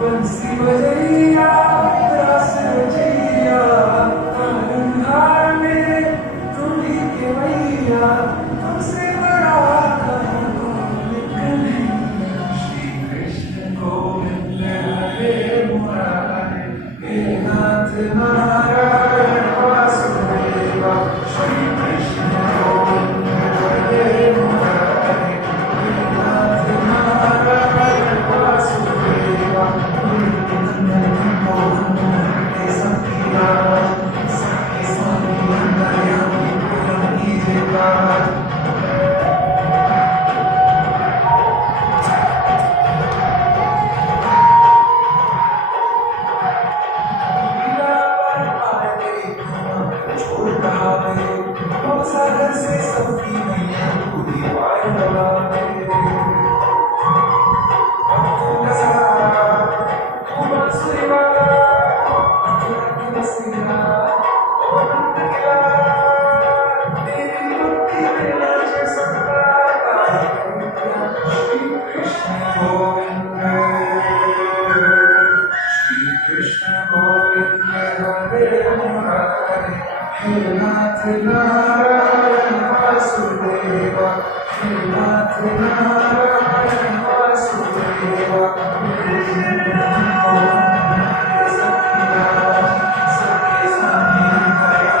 बंसी बजैया रस रचैया तारनहार में तुम ही के मैया तुमसे बड़ा कौन कन्हैया श्री कृष्ण गोविंद हरे मुरारे हे नाथ नारायण वासुदेवा श्री कृष्ण गोविंद हरे मुरारे हे नाथ नारायण वासुदेवा सागर से सबकी मैया पूरी पार लगा Krishna Govinda Hare Murari He Nath Narayan Vasudeva He Nath Narayan Vasudeva Sakya Sami Haya